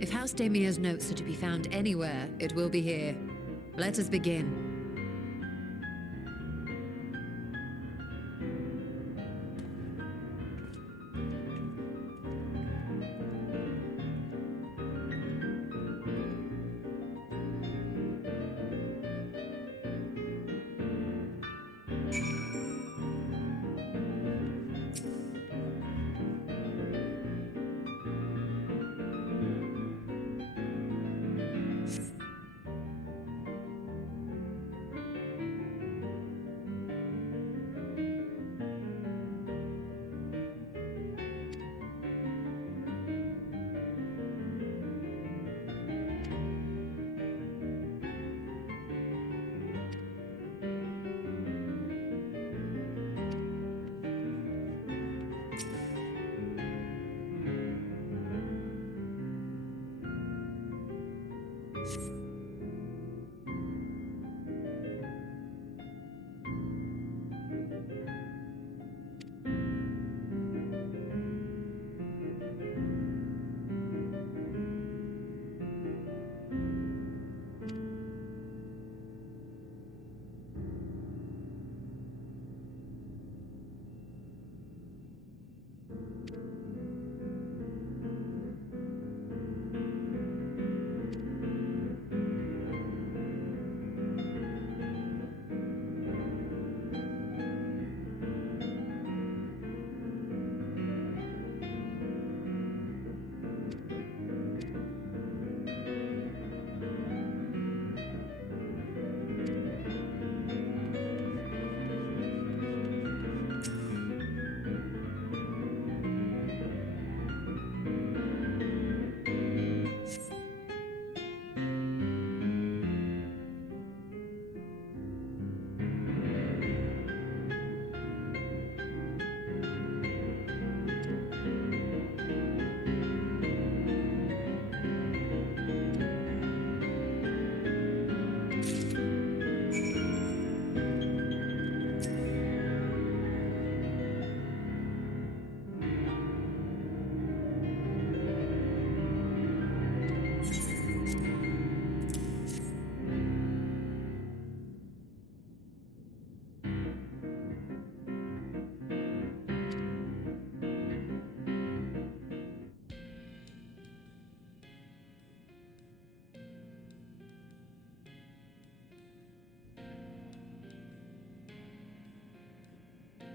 If House Damia's notes are to be found anywhere, it will be here. Let us begin.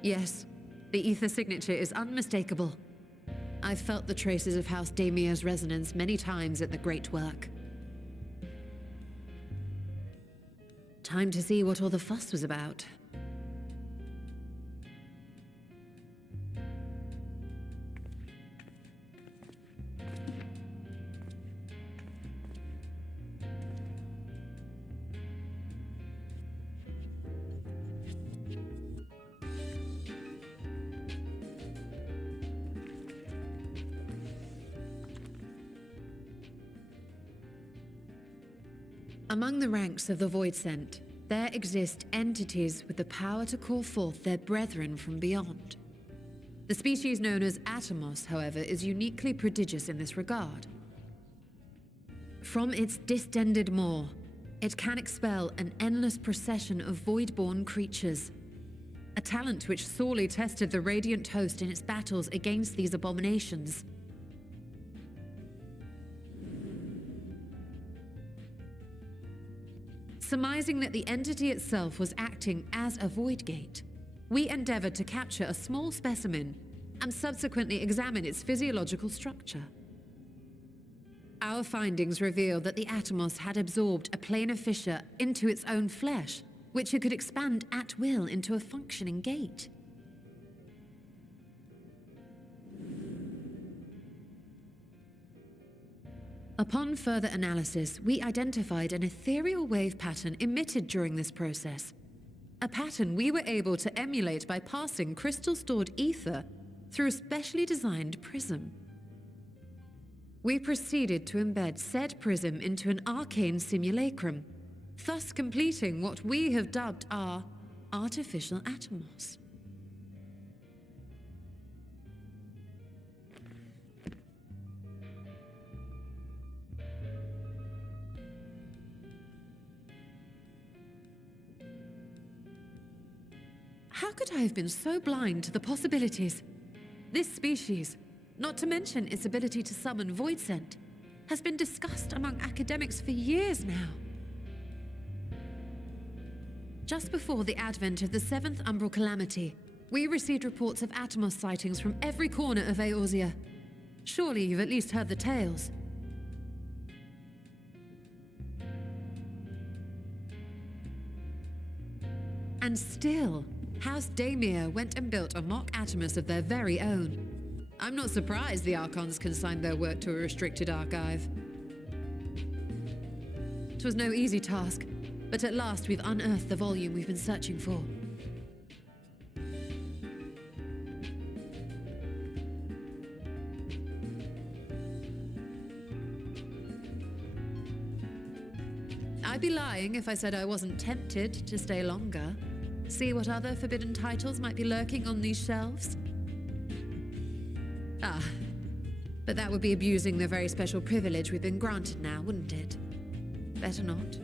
Yes, the ether signature is unmistakable. I've felt the traces of House Damia's resonance many times at the Great Work. Time to see what all the fuss was about. Among the ranks of the Voidsent, there exist entities with the power to call forth their brethren from beyond. The species known as Atomos, however, is uniquely prodigious in this regard. From its distended maw, it can expel an endless procession of void-born creatures, a talent which sorely tested the Radiant Host in its battles against these abominations. Surmising that the entity itself was acting as a void gate, we endeavored to capture a small specimen and subsequently examine its physiological structure. Our findings revealed that the Atomos had absorbed a planar fissure into its own flesh, which it could expand at will into a functioning gate. Upon further analysis, we identified an ethereal wave pattern emitted during this process, a pattern we were able to emulate by passing crystal-stored ether through a specially designed prism. We proceeded to embed said prism into an arcane simulacrum, thus completing what we have dubbed our artificial Atomos. How could I have been so blind to the possibilities? This species, not to mention its ability to summon Voidsent, has been discussed among academics for years now. Just before the advent of the 7th Umbral Calamity, we received reports of Atomos sightings from every corner of Eorzea. Surely you've at least heard the tales. And still, House Damia went and built a mock Atomos of their very own. I'm not surprised the Archons consigned their work to a restricted archive. It was no easy task, but at last we've unearthed the volume we've been searching for. I'd be lying if I said I wasn't tempted to stay longer. See what other forbidden titles might be lurking on these shelves? Ah, but that would be abusing the very special privilege we've been granted now, wouldn't it? Better not.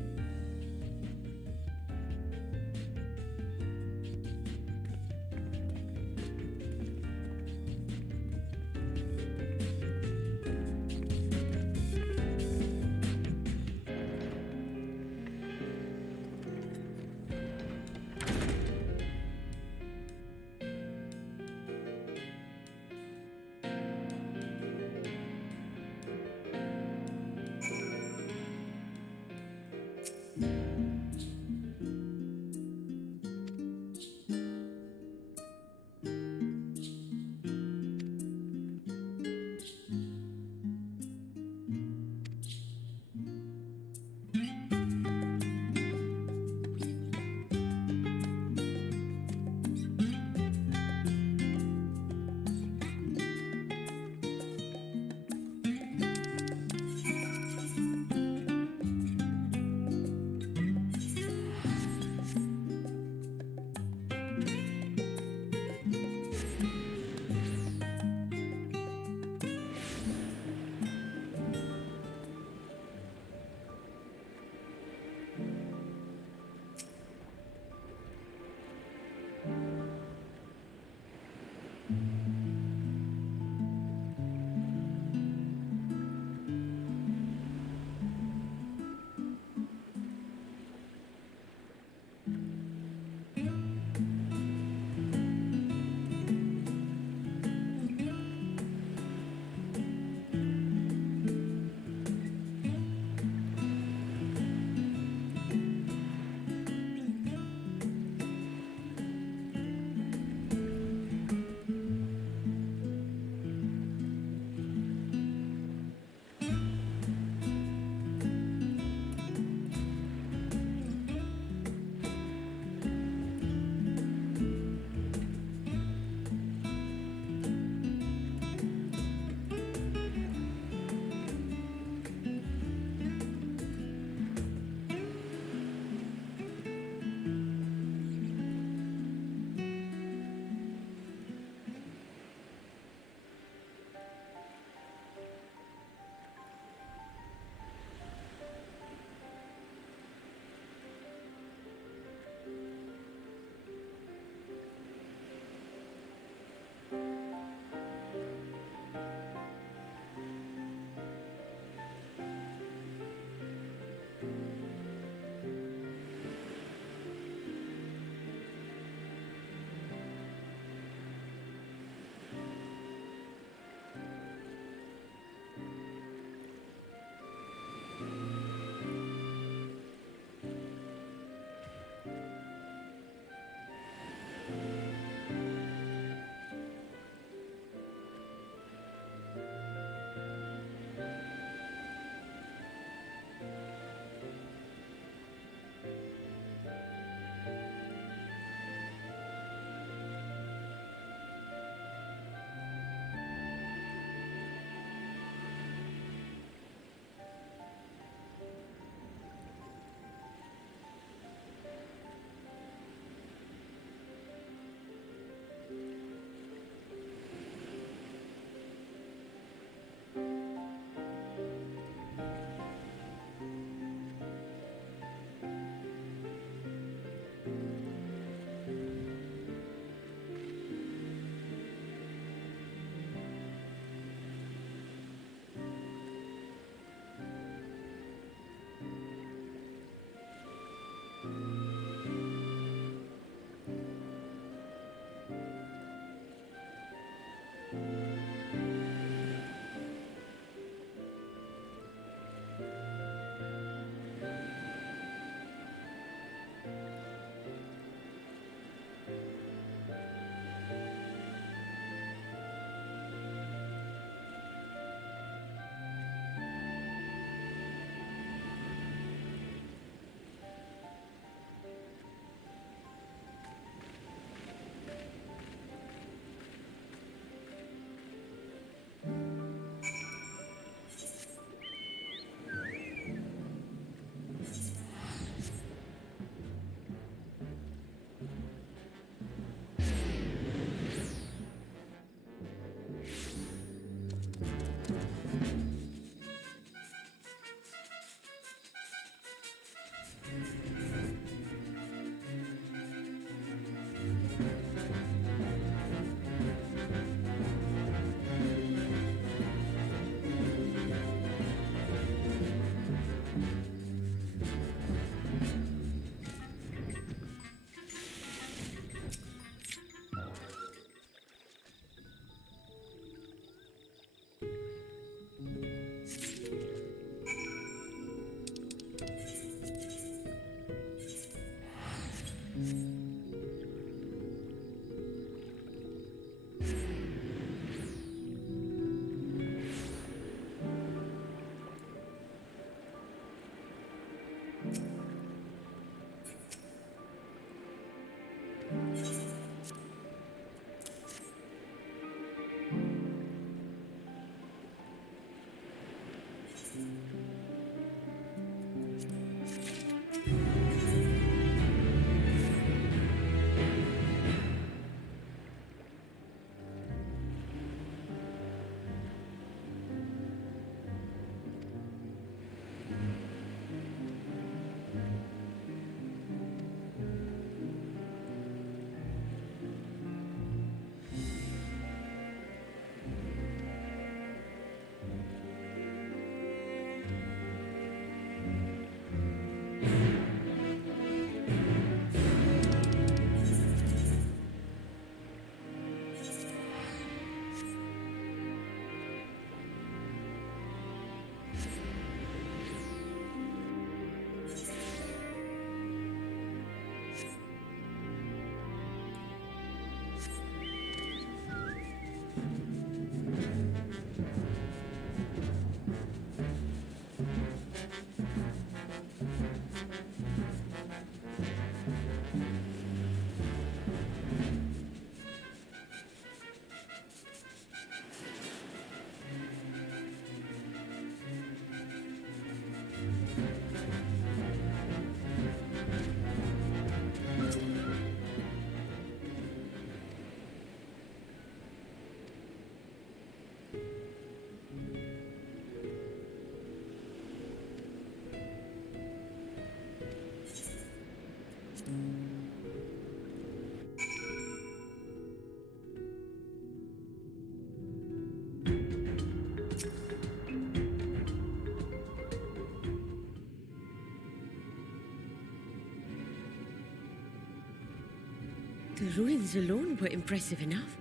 The ruins alone were impressive enough,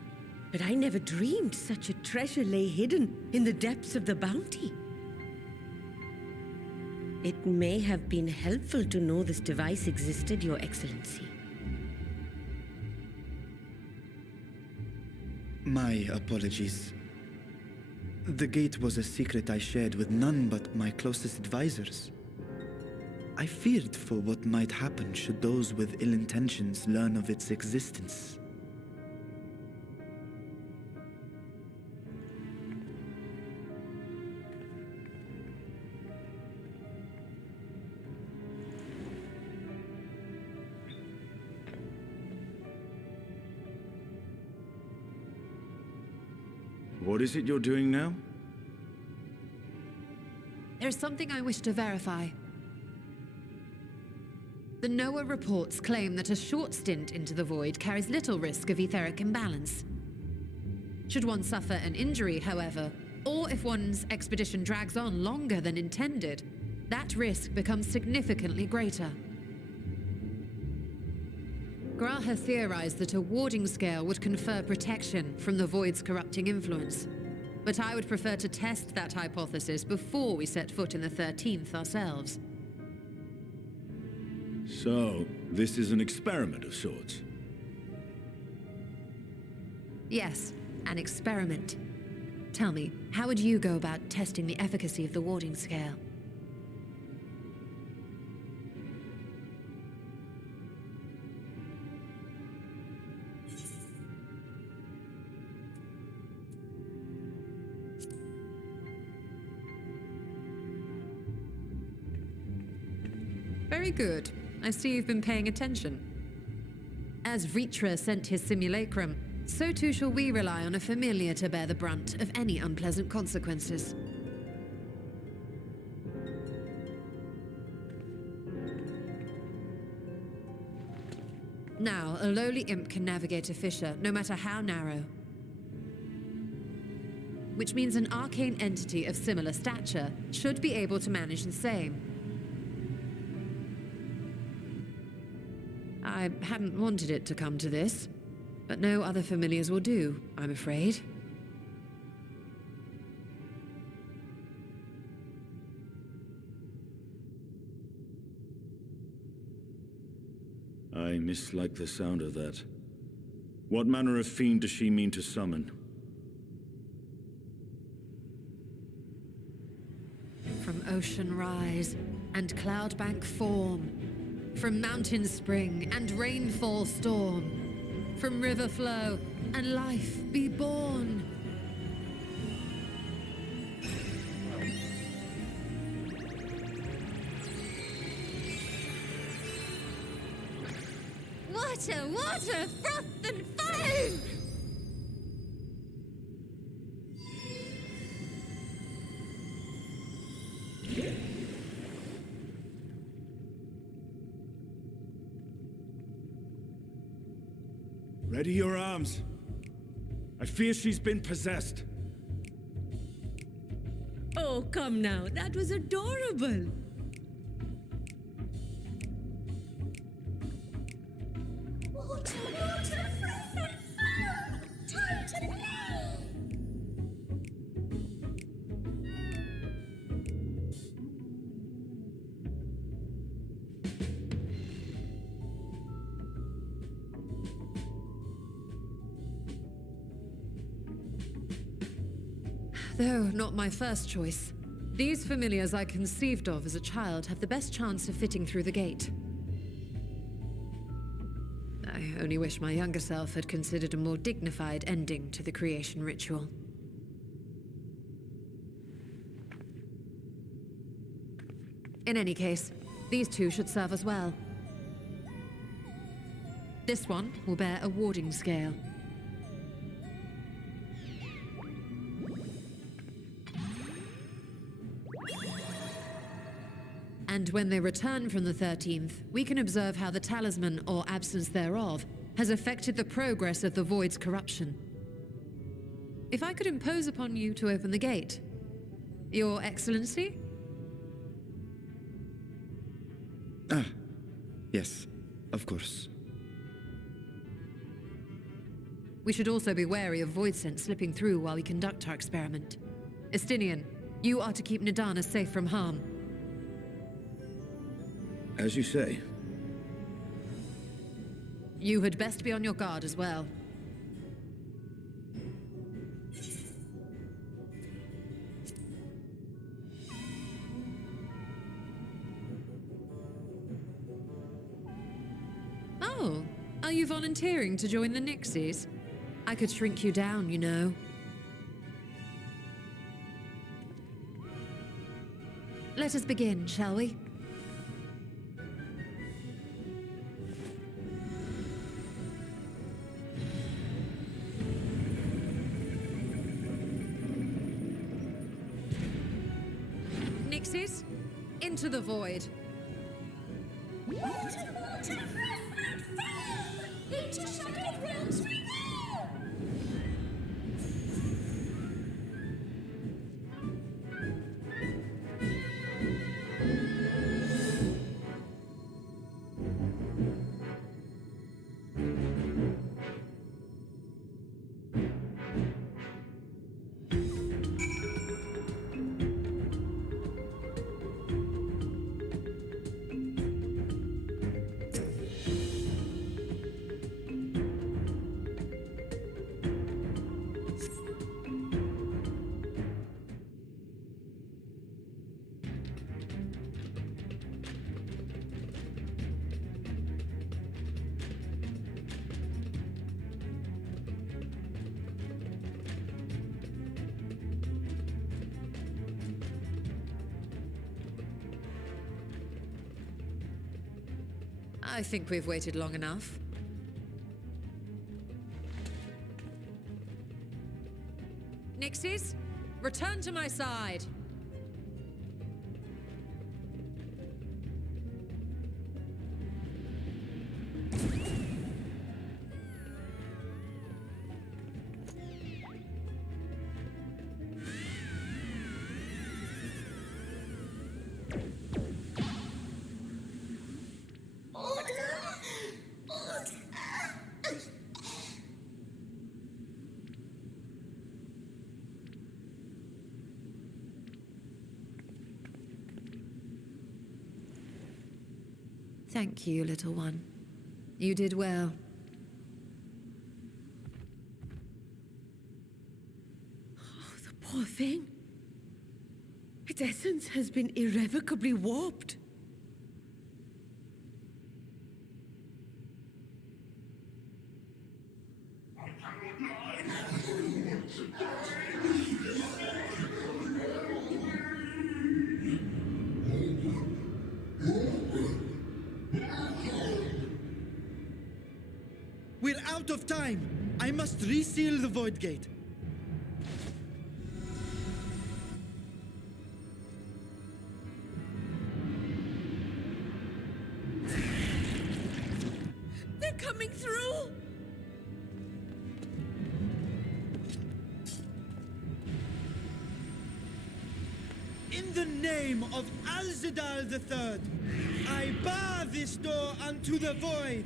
but I never dreamed such a treasure lay hidden in the depths of the bounty. It may have been helpful to know this device existed, Your Excellency. My apologies. The gate was a secret I shared with none but my closest advisors. I feared for what might happen should those with ill intentions learn of its existence. What is it you're doing now? There's something I wish to verify. The NOAA reports claim that a short stint into the void carries little risk of etheric imbalance. Should one suffer an injury, however, or if one's expedition drags on longer than intended, that risk becomes significantly greater. Graha theorized that a warding scale would confer protection from the Void's corrupting influence. But I would prefer to test that hypothesis before we set foot in the 13th ourselves. So, this is an experiment of sorts. Yes, an experiment. Tell me, how would you go about testing the efficacy of the warding scale? Very good. I see you've been paying attention. As Vritra sent his simulacrum, so too shall we rely on a familiar to bear the brunt of any unpleasant consequences. Now, a lowly imp can navigate a fissure, no matter how narrow. Which means an arcane entity of similar stature should be able to manage the same. I hadn't wanted it to come to this, but no other familiars will do, I'm afraid. I mislike the sound of that. What manner of fiend does she mean to summon? From ocean rise and cloudbank form, from mountain spring and rainfall storm, from river flow and life be born. Water, water, froth and foam! Ready your arms. I fear she's been possessed. Oh, come now. That was adorable. Water, water, froth and foam! Time to play! Though not my first choice. These familiars I conceived of as a child have the best chance of fitting through the gate. I only wish my younger self had considered a more dignified ending to the creation ritual. In any case, these two should serve us well. This one will bear a warding scale. And when they return from the 13th, we can observe how the talisman, or absence thereof, has affected the progress of the Void's corruption. If I could impose upon you to open the gate. Your Excellency? Ah, yes, of course. We should also be wary of void scent slipping through while we conduct our experiment. Estinian, you are to keep Nidana safe from harm. As you say. You had best be on your guard as well. Oh, are you volunteering to join the Nixies? I could shrink you down, you know. Let us begin, shall we? Nixies, into the void. Water, water, froth and foam! Into shattered realms we go! I think we've waited long enough. Nixies, return to my side. Thank you, little one. You did well. Oh, the poor thing. Its essence has been irrevocably warped. We're out of time. I must reseal the Void Gate. They're coming through! In the name of Alzadal III, I bar this door unto the void.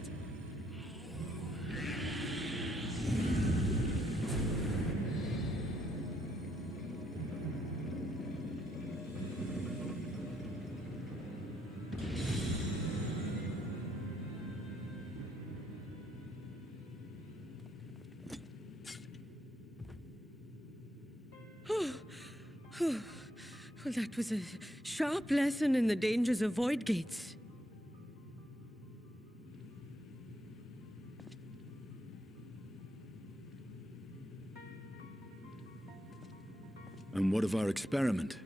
Well, that was a sharp lesson in the dangers of void gates. And what of our experiment?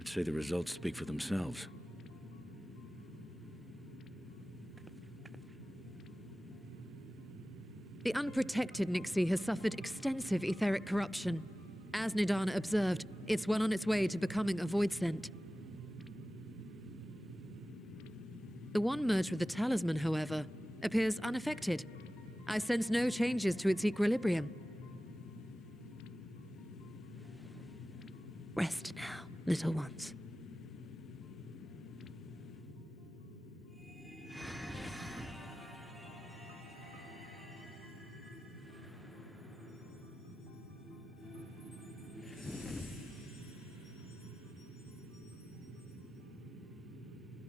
I'd say the results speak for themselves. The unprotected Nixie has suffered extensive etheric corruption. As Nidana observed, it's well on its way to becoming a void scent. The one merged with the talisman, however, appears unaffected. I sense no changes to its equilibrium. Rest now, little ones.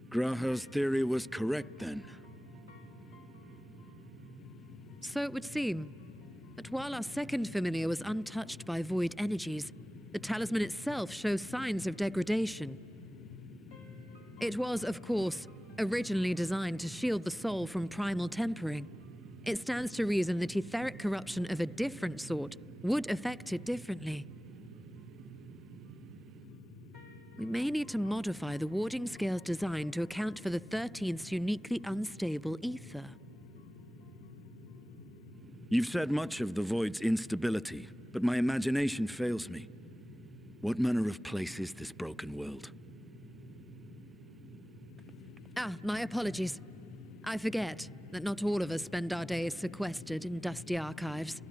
Graha's theory was correct, then. So it would seem. But while our second familiar was untouched by void energies, the talisman itself shows signs of degradation. It was, of course, originally designed to shield the soul from primal tempering. It stands to reason that etheric corruption of a different sort would affect it differently. We may need to modify the warding scale's design to account for the 13th's uniquely unstable ether. You've said much of the Void's instability, but my imagination fails me. What manner of place is this broken world? My apologies. I forget that not all of us spend our days sequestered in dusty archives.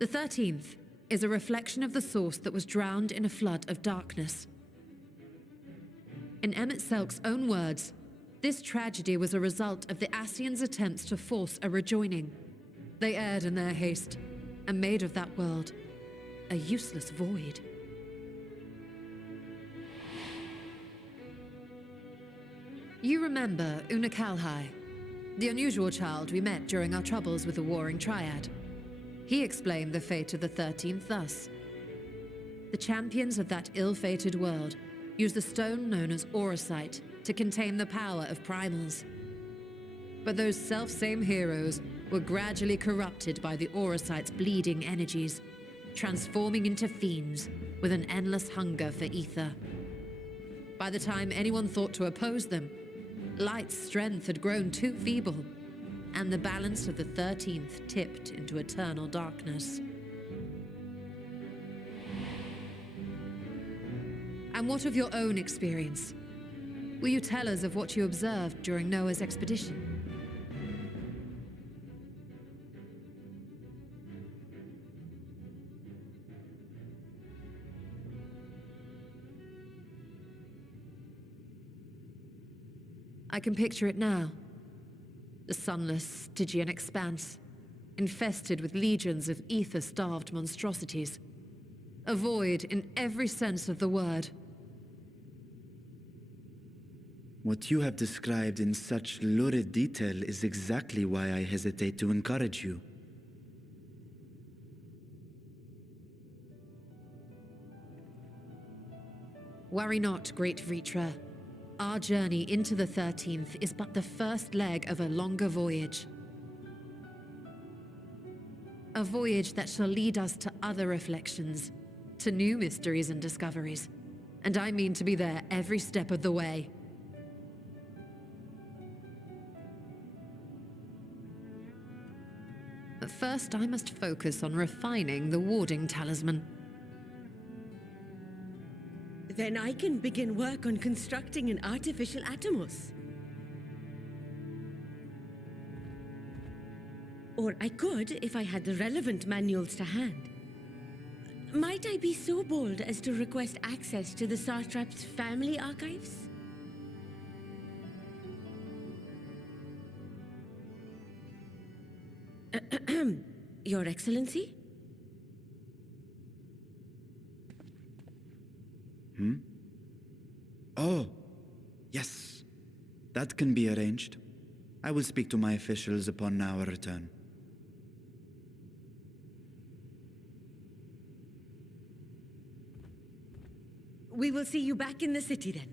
The 13th is a reflection of the source that was drowned in a flood of darkness. In Emmett Selk's own words, this tragedy was a result of the Ascians' attempts to force a rejoining. They erred in their haste, and made of that world a useless void. You remember Una Kalhai, the unusual child we met during our troubles with the Warring Triad. He explained the fate of the 13th thus. The champions of that ill-fated world used the stone known as Auracite to contain the power of primals. But those self-same heroes were gradually corrupted by the Auracite's bleeding energies, transforming into fiends with an endless hunger for ether. By the time anyone thought to oppose them, Light's strength had grown too feeble, and the balance of the 13th tipped into eternal darkness. And what of your own experience? Will you tell us of what you observed during Noah's expedition? I can picture it now. The sunless, Stygian expanse, infested with legions of ether-starved monstrosities. A void in every sense of the word. What you have described in such lurid detail is exactly why I hesitate to encourage you. Worry not, great Vritra. Our journey into the 13th is but the first leg of a longer voyage. A voyage that shall lead us to other reflections, to new mysteries and discoveries. And I mean to be there every step of the way. But first I must focus on refining the warding talisman. Then I can begin work on constructing an artificial Atomos. Or I could if I had the relevant manuals to hand. Might I be so bold as to request access to the Satrap's family archives? Your Excellency? Oh, yes. That can be arranged. I will speak to my officials upon our return. We will see you back in the city then.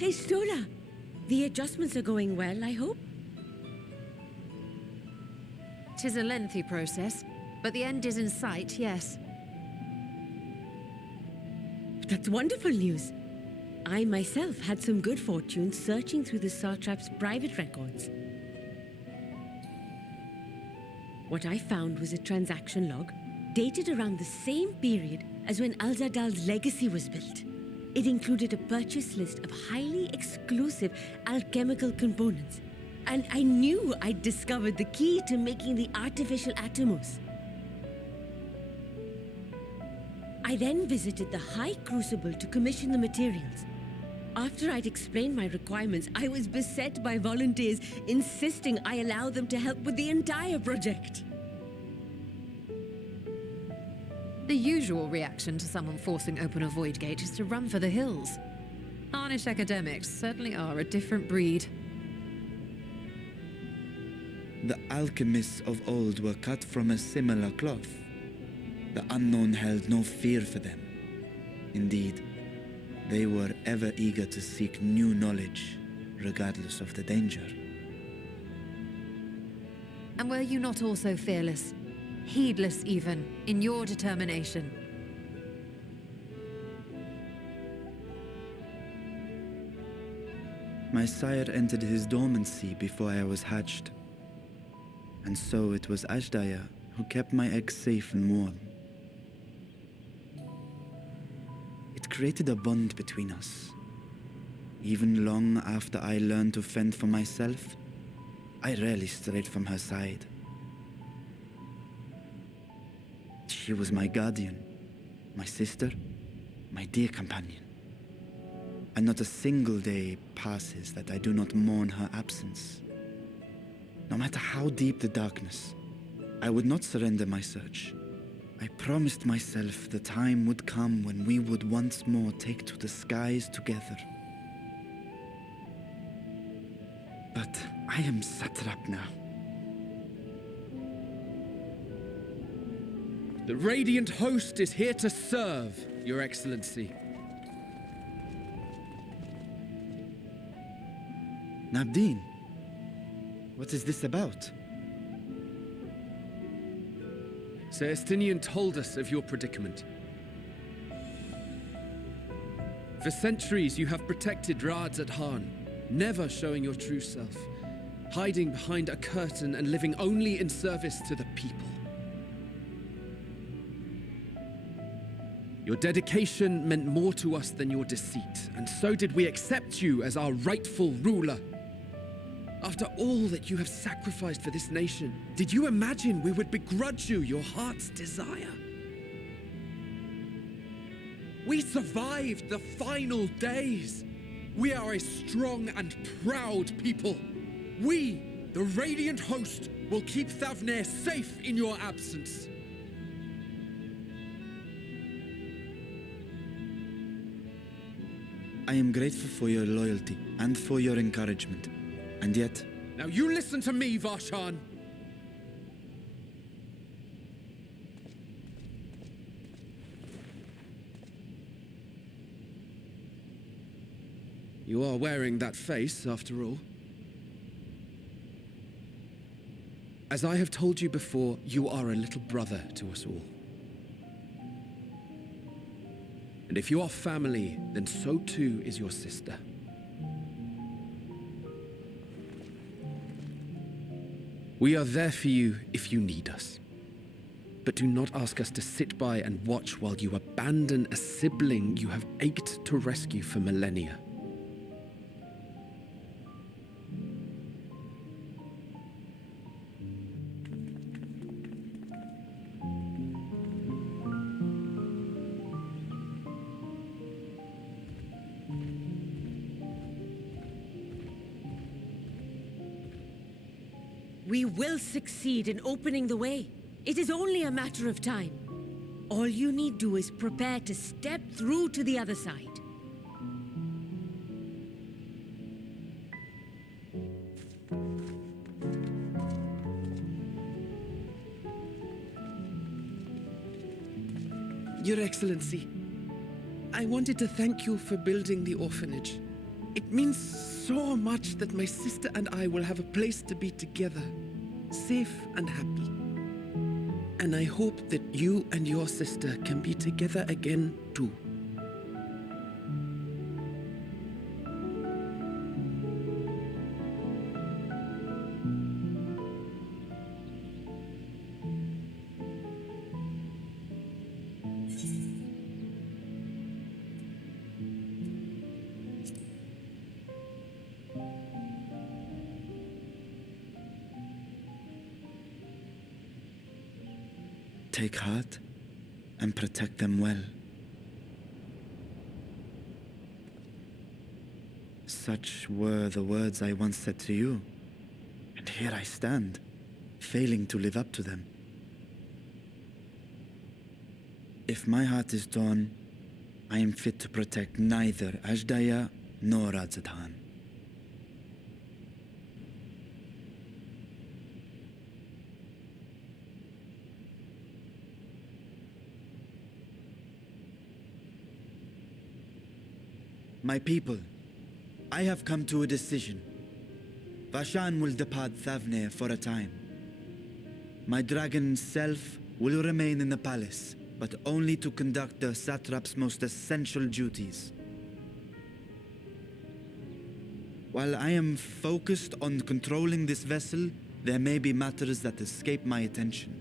Hey, Stola. The adjustments are going well, I hope? 'Tis a lengthy process, but the end is in sight, yes. That's wonderful news. I myself had some good fortune searching through the Satrap's private records. What I found was a transaction log dated around the same period as when Al-Zadal's legacy was built. It included a purchase list of highly exclusive alchemical components, and I knew I'd discovered the key to making the artificial Atomos. I then visited the High Crucible to commission the materials. After I'd explained my requirements, I was beset by volunteers insisting I allow them to help with the entire project. The usual reaction to someone forcing open a void gate is to run for the hills. Harnish academics certainly are a different breed. The alchemists of old were cut from a similar cloth. The unknown held no fear for them. Indeed, they were ever eager to seek new knowledge, regardless of the danger. And were you not also fearless, heedless even, in your determination? My sire entered his dormancy before I was hatched. And so it was Ashdaya who kept my eggs safe and warm. It created a bond between us. Even long after I learned to fend for myself, I rarely strayed from her side. She was my guardian, my sister, my dear companion. And not a single day passes that I do not mourn her absence. No matter how deep the darkness, I would not surrender my search. I promised myself the time would come when we would once more take to the skies together. But I am satrap now. The Radiant Host is here to serve, Your Excellency. Nabdeen, what is this about? Celestinian told us of your predicament. For centuries you have protected Ra's Adhan, never showing your true self, hiding behind a curtain and living only in service to the people. Your dedication meant more to us than your deceit, and so did we accept you as our rightful ruler. After all that you have sacrificed for this nation, did you imagine we would begrudge you your heart's desire? We survived the final days. We are a strong and proud people. We, the Radiant Host, will keep Thavnair safe in your absence. I am grateful for your loyalty and for your encouragement. And yet... Now you listen to me, Varshan. You are wearing that face, after all. As I have told you before, you are a little brother to us all. And if you are family, then so too is your sister. We are there for you if you need us. But do not ask us to sit by and watch while you abandon a sibling you have ached to rescue for millennia. We will succeed in opening the way. It is only a matter of time. All you need do is prepare to step through to the other side. Your Excellency, I wanted to thank you for building the orphanage. It means so much that my sister and I will have a place to be together, safe and happy. And I hope that you and your sister can be together again too. Take heart and protect them well. Such were the words I once said to you, and here I stand, failing to live up to them. If my heart is torn, I am fit to protect neither Ajdaya nor Radzadhan. My people, I have come to a decision. Vashan will depart Thavne for a time. My dragon self will remain in the palace, but only to conduct the satrap's most essential duties. While I am focused on controlling this vessel, there may be matters that escape my attention.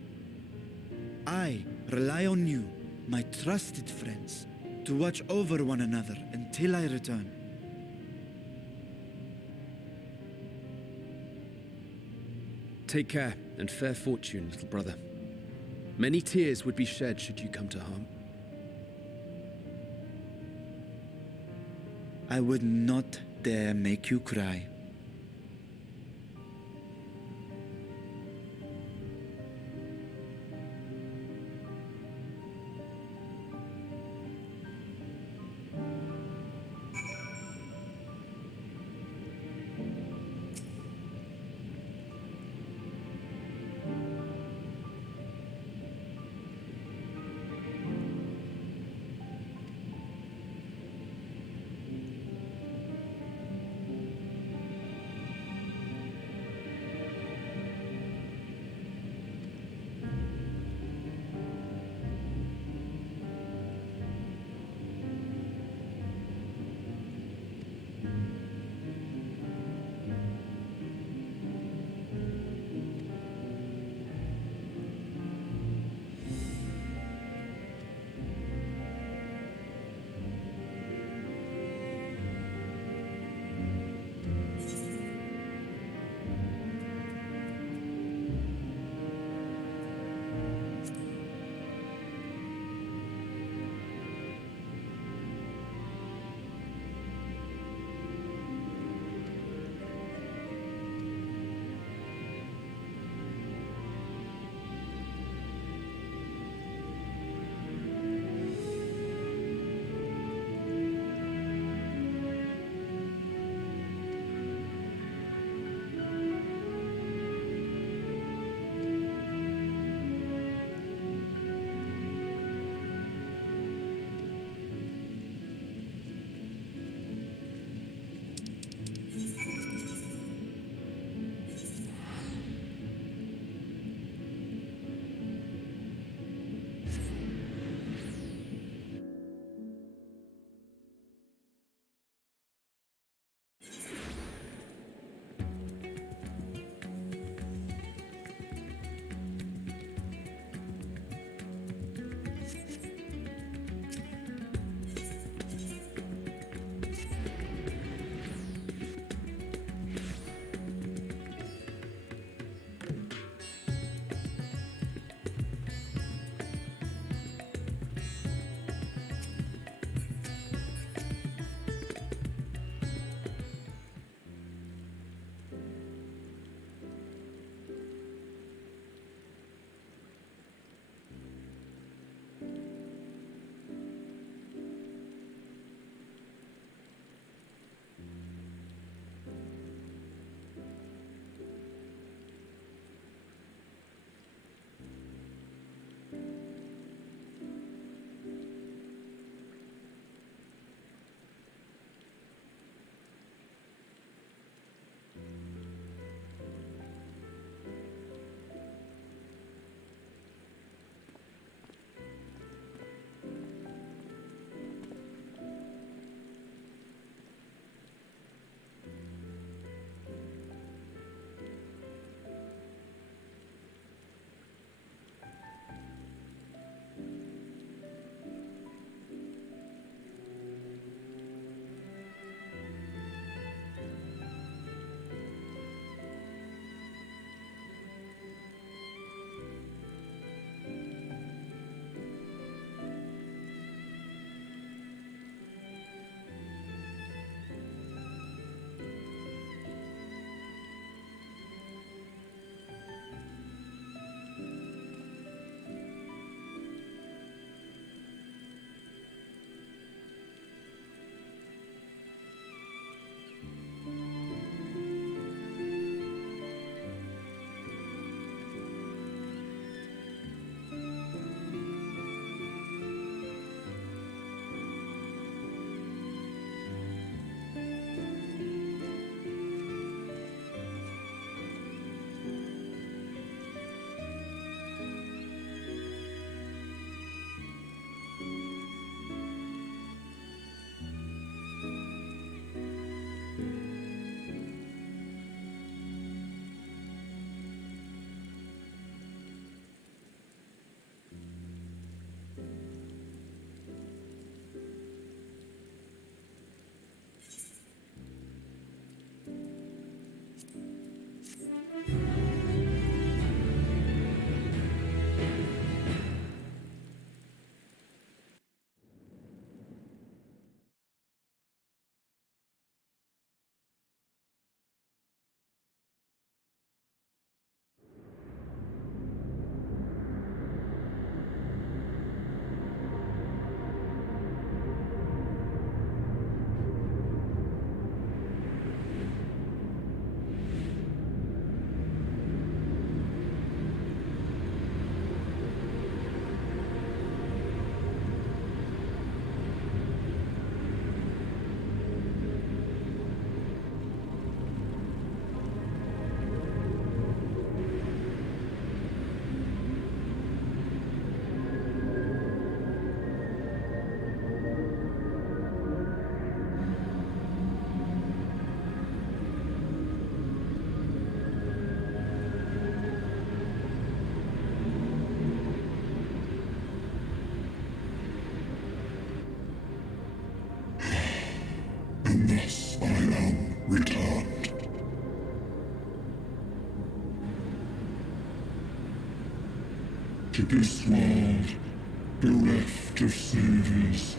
I rely on you, my trusted friends, to watch over one another until I return. Take care and fair fortune, little brother. Many tears would be shed should you come to harm. I would not dare make you cry. this world, bereft of saviors.